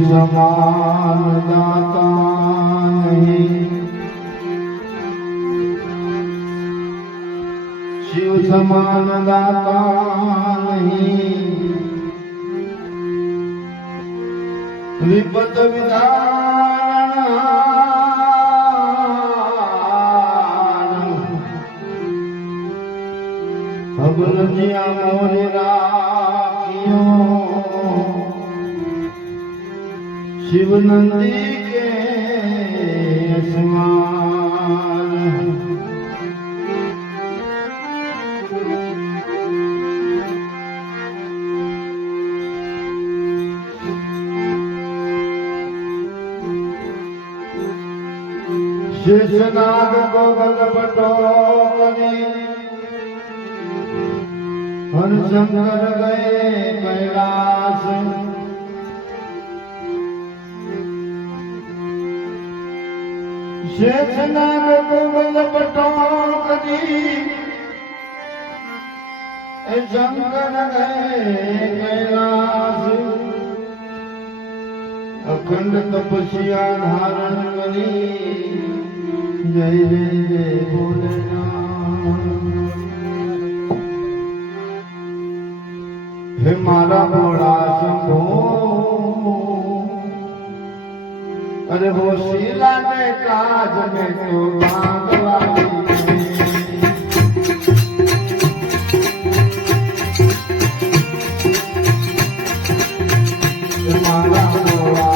સમાન દાતા નહીં, શિવ સમાન દાતા નહીં, વિપત વિધાન અબલ જ્યાં મોરે રાખ્યો શિવ નંદી કે સમાન शेषनाग को गलपटो करी हरशंकर गए कैलाश शेषनाग को गलपटो करी शंकर गए कैलाश अखंड तपस्या धारण करी जय जय जय भोलेनाथ। हे मारा भोला शंभो, अरे वो शीला ने काज में तो भागवाली मारा भोला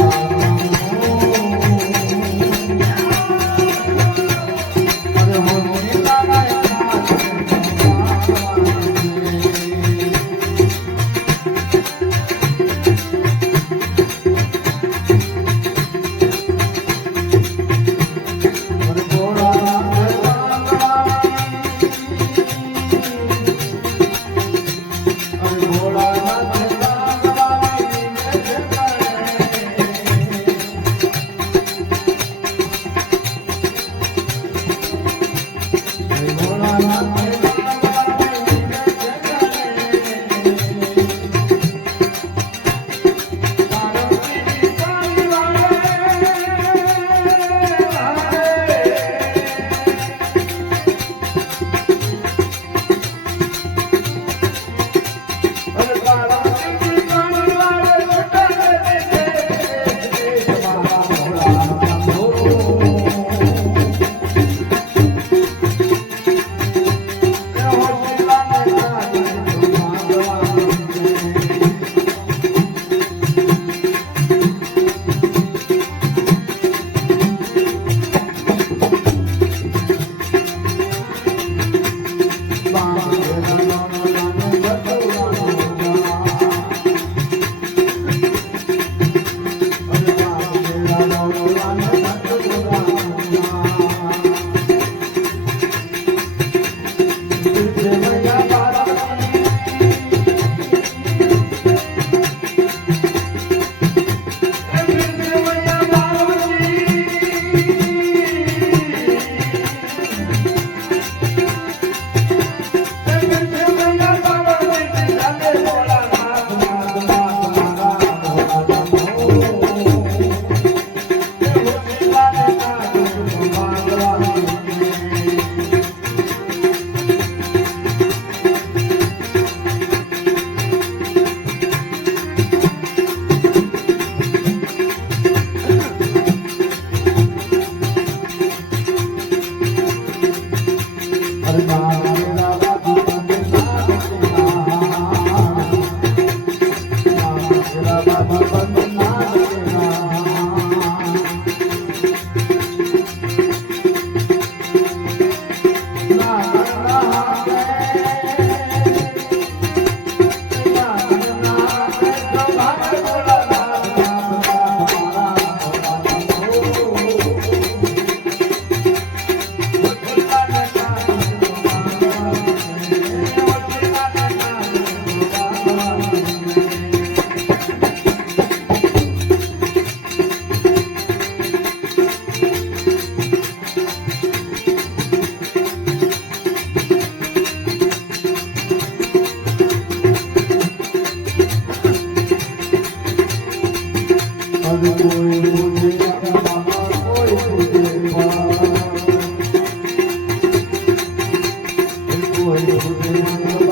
અરે કોઈ પૂછે બાબા, કોઈ પૂછે બા, કોઈ પૂછે